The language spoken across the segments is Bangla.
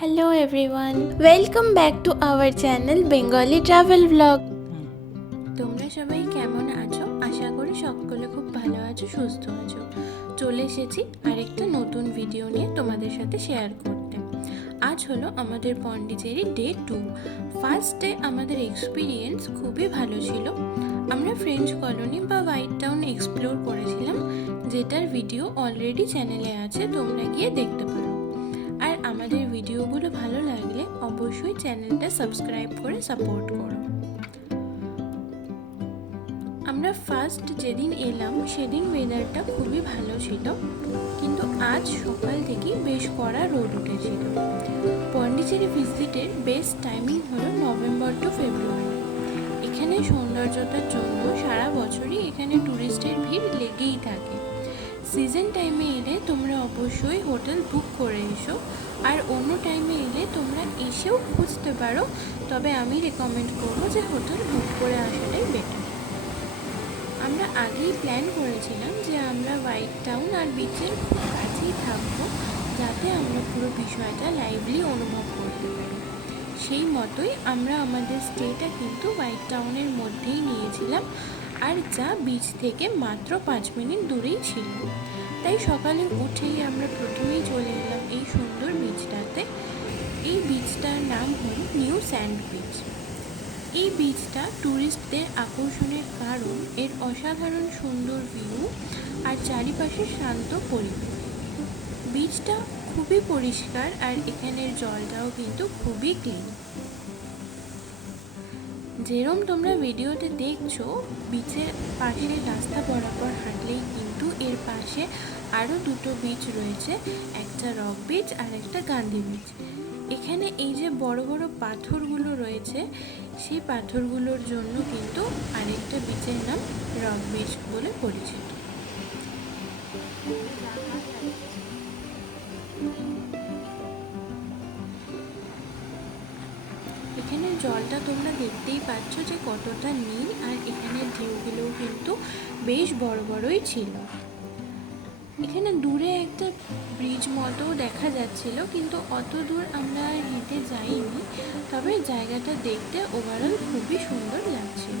Hello everyone, welcome back to our channel Bengali Travel Vlog. তোমরা সবাই কেমন আছো? আশা করি সকলে খুব ভালো আছো, সুস্থ আছো। চলে এসেছি আরেকটা নতুন ভিডিও নিয়ে তোমাদের সাথে শেয়ার করতে। আজ হলো আমাদের পন্ডিচেরি ডে 2। ফার্স্ট ডে আমাদের এক্সপিরিয়েন্স খুবই ভালো ছিল। আমরা ফ্রেঞ্চ কলোনি বা হোয়াইট টাউন এক্সপ্লোর করেছিলাম, যেটার ভিডিও অলরেডি চ্যানেলে আছে, তোমরা গিয়ে দেখতে পারো। আর আমাদের ভিডিওগুলো ভালো লাগলে অবশ্যই চ্যানেলটা সাবস্ক্রাইব করে সাপোর্ট করো। আমরা ফার্স্ট যেদিন এলাম সেদিন ওয়েদারটা খুবই ভালো ছিল, কিন্তু আজ সকাল থেকেই বেশ কড়া রোদ উঠেছিল। পন্ডিচেরি ভিজিটের বেস্ট টাইমিং হলো নভেম্বর টু ফেব্রুয়ারি। এখানে সৌন্দর্যতার জন্য সারা বছরই এখানে ট্যুরিস্টের ভিড় লেগেই থাকে। সিজন টাইমে এলে তোমরা অবশ্যই হোটেল বুক করে এসো, আর অন্য টাইমে এলে তোমরা এসেও খুঁজতে পারো, তবে আমি রেকমেন্ড করবো যে হোটেল বুক করে আসাটাই বেটার। আমরা আগেই প্ল্যান করেছিলাম যে আমরা হোয়াইট টাউন আর বিচের খুব কাছেই থাকবো, যাতে আমরা পুরো বিষয়টা লাইভলি অনুভব করতে পারি। সেই মতোই আমরা আমাদের স্টেটা কিন্তু হোয়াইট টাউনের মধ্যেই নিয়েছিলাম, আর যা বিচ থেকে মাত্র 5 মিনিট দূরেই ছিল। তাই সকালে উঠেই আমরা প্রথমেই চলে এলাম এই সুন্দর বিচটাতে। এই বিচটার নাম হল নিউ স্যান্ড বিচ। এই বিচটা ট্যুরিস্টদের আকর্ষণের কারণ এর অসাধারণ সুন্দর ভিউ আর চারিপাশের শান্ত পরিবেশ। বিচটা খুবই পরিষ্কার আর এখানের জলটাও কিন্তু খুবই ক্লিন। যেরম তোমরা ভিডিওতে দেখছো, বিচের পাশে রাস্তা বরাবর হাঁটলেই কিন্তু এর পাশে আরও দুটো বিচ রয়েছে, একটা রক বিচ আর একটা গান্ধী বিচ। এখানে এই যে বড় বড় পাথরগুলো রয়েছে, সেই পাথরগুলোর জন্য কিন্তু আরেকটা বিচের নাম রক বিচ বলে পরিচিত। এখানের জলটা তোমরা দেখতেই পাচ্ছ যে কতটা নীল, আর এখানের ঢেউগুলোও কিন্তু বেশ বড় বড়ই ছিল। এখানে দূরে একটা ব্রিজ মতো দেখা যাচ্ছিল, কিন্তু অত দূর আমরা হেঁটে যাইনি, তবে জায়গাটা দেখতে ওভারঅল খুবই সুন্দর লাগছিল।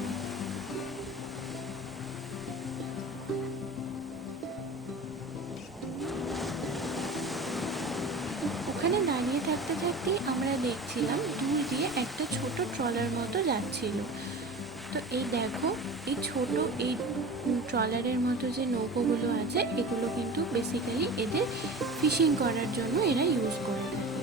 ওখানে দাঁড়িয়ে থাকতে থাকতেই আমরা দেখছিলাম দূর দিয়ে একটা ছোট ট্রলার মতো যাচ্ছিল। তো এই দেখো, এই ছোট এই ট্রলারের মতো যে নৌকোগুলো আছে, এগুলো কিন্তু বেসিক্যালি এদের ফিশিং করার জন্য এরা ইউজ করে থাকে।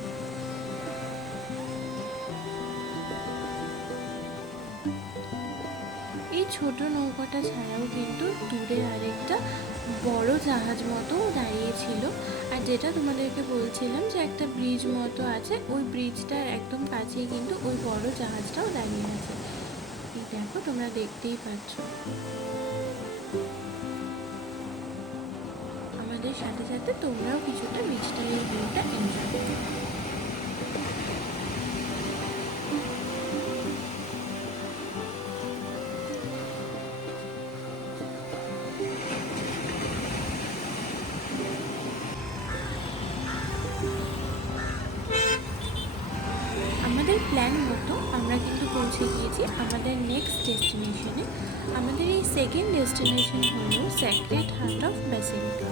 এই ছোট নৌকাটা ছাড়াও কিন্তু দূরে আরেকটা বড় জাহাজ মতো দাঁড়িয়েছিল, আর যেটা তোমাদেরকে বলছিলাম যে একটা ব্রিজ মতো আছে, ওই ব্রিজটার একদম কাছেই কিন্তু ওই বড় জাহাজটাও দাঁড়িয়ে আছে। এই দেখো, তোমরা দেখতেই পাচ্ছ। আমাদের সাথে সাথে তোমরাও কিছুটা বিচটার এই ভিউটা এনজয় করো। আমাদের প্ল্যান মতো আমরা কিন্তু পৌঁছে গিয়েছি আমাদের নেক্সট ডেস্টিনেশনে। আমাদের এই সেকেন্ড ডেস্টিনেশন হলো স্যাক্রেড হার্ট অফ ব্যাসিলিকা।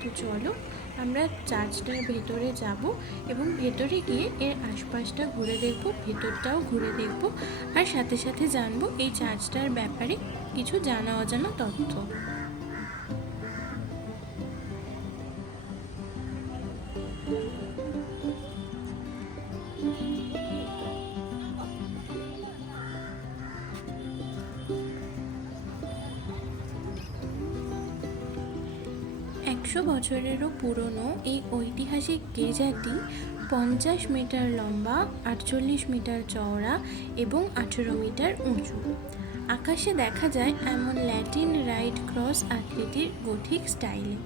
তো চলো আমরা চার্চটার ভেতরে যাব, এবং ভেতরে গিয়ে এর আশপাশটা ঘুরে দেখব, ভেতরটাও ঘুরে দেখব, আর সাথে সাথে জানবো এই চার্চটার ব্যাপারে কিছু জানা অজানা তথ্য। 100 বছরেরও পুরনো এই ঐতিহাসিক গির্জাটি 50 মিটার লম্বা, 48 মিটার চওড়া এবং 18 মিটার উঁচু। আকাশে দেখা যায় এমন ল্যাটিন রাইট ক্রস আকৃতির গথিক স্টাইলে।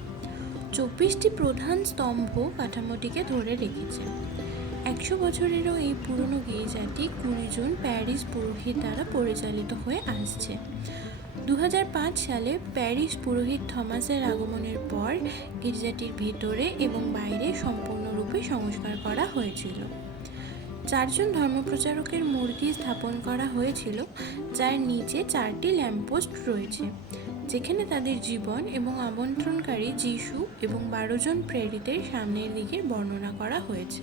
24টি প্রধান স্তম্ভ কাঠামোটিকে ধরে রেখেছে। 100 বছরেরও এই পুরনো গির্জাটি 20 জন প্যারিস পুরোহিত দ্বারা পরিচালিত হয়ে আসছে। 2005 সালে প্যারিস পুরোহিত থমাসের আগমনের পর গির্জাটির ভেতরে এবং বাইরে সম্পূর্ণরূপে সংস্কার করা হয়েছিল। 4জন ধর্মপ্রচারকের মূর্তি স্থাপন করা হয়েছিল, যার নিচে 4টি ল্যাম্পপোস্ট রয়েছে, যেখানে তাদের জীবন এবং আমন্ত্রণকারী যিশু এবং 12 জন প্রেরিতের সামনের দিকের বর্ণনা করা হয়েছে।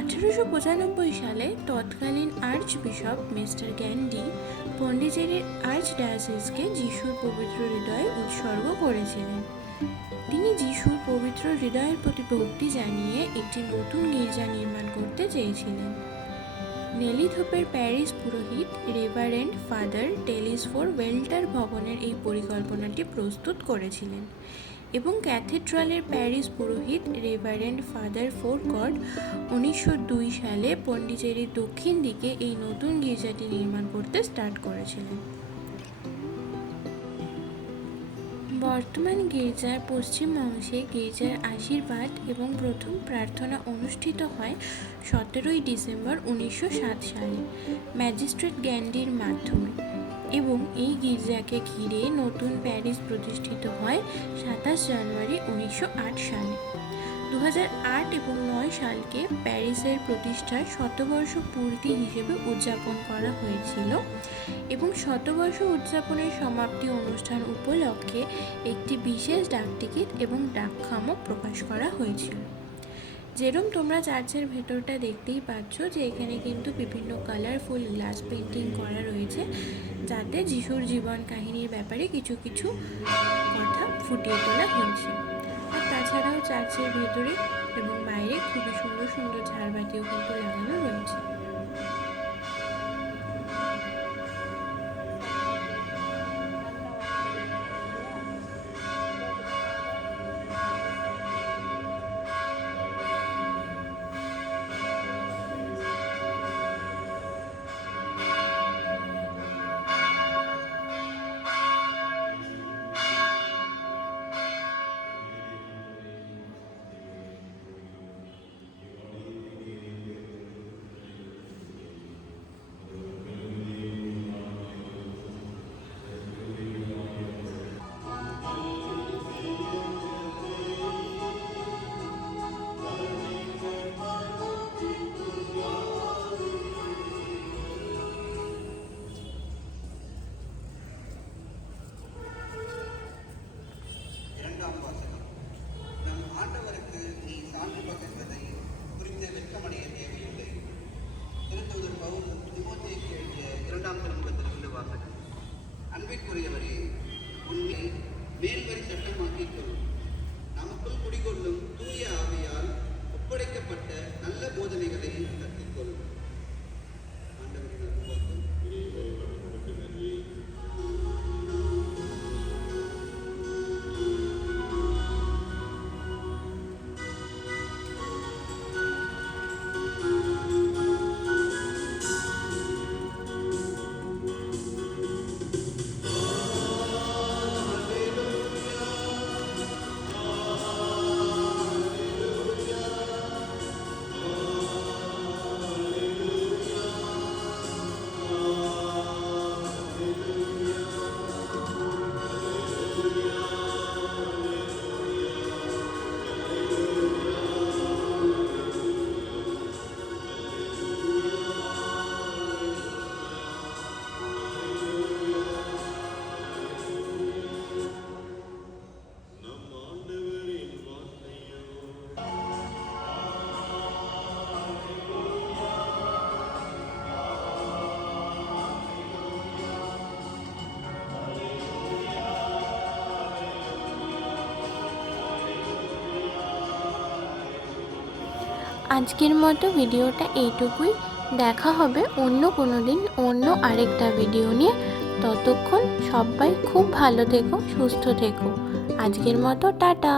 1895 সালে তৎকালীন আর্চ বিশপ মিস্টার গ্যান্ডি পন্ডিচেরির আর্চ ডায়োসিসকে যিশুর পবিত্র হৃদয়ে উৎসর্গ করেছিলেন। তিনি যিশুর পবিত্র হৃদয়ের প্রতি ভক্তি জানিয়ে একটি নতুন গির্জা নির্মাণ করতে চেয়েছিলেন। নেলিথোপের প্যারিস পুরোহিত রেভারেন্ড ফাদার টেলিসফোর ওয়েল্টার ভবনের এই পরিকল্পনাটি প্রস্তুত করেছিলেন এবং ক্যাথেড্রালের প্যারিস পুরোহিত রেভারেন্ড ফাদার ফোরকট 1902 সালে পন্ডিচেরির দক্ষিণ দিকে এই নতুন গির্জাটি নির্মাণ করতে স্টার্ট করেছিলেন। বর্তমান গির্জার পশ্চিম অংশে গির্জার আশীর্বাদ এবং প্রথম প্রার্থনা অনুষ্ঠিত হয় 17 ডিসেম্বর 1907 সালে ম্যাজিস্ট্রেট গ্যান্ডির মাধ্যমে, এবং এই গির্জাকে ঘিরে নতুন প্যারিস প্রতিষ্ঠিত হয় 27 জানুয়ারি 1908 সালে। 2008 এবং 9 সালকে প্যারিসের প্রতিষ্ঠার শতবর্ষ পূর্তি হিসেবে উদযাপন করা হয়েছিল এবং শতবর্ষ উদযাপনের সমাপ্তি অনুষ্ঠান উপলক্ষে একটি বিশেষ ডাকটিকিট এবং ডাকখামও প্রকাশ করা হয়েছিল। যেরকম তোমরা চার্চের ভেতরটা দেখতেই পাচ্ছ যে এখানে কিন্তু বিভিন্ন কালারফুল গ্লাস পেন্টিং করা রয়েছে, যাতে যিশুর জীবন কাহিনীর ব্যাপারে কিছু কিছু কথা ফুটিয়ে তোলা হয়েছে। আর তাছাড়াও চার্চের ভেতরে এবং বাইরে খুবই সুন্দর সুন্দর ঝাড়বাতিও কিন্তু লাগানো রয়েছে। அன்பிற்குரியவரே, உன்னை மேல்வரி சட்டமாக்கிக் கொள்ளும். நமக்குள் குடிகொள்ளும் தூய ஆவியால் ஒப்படைக்கப்பட்ட நல்ல போதனைகளை கற்றுக்கொள்ளும். ஆண்டவரின் அருள்வாக்கு. আজকের মতো ভিডিওটা এইটুকুই। দেখা হবে অন্য কোনো দিন অন্য আরেকটা ভিডিও নিয়ে। ততক্ষণ সবাই খুব ভালো থেকো, সুস্থ থেকো। আজকের মতো টাটা।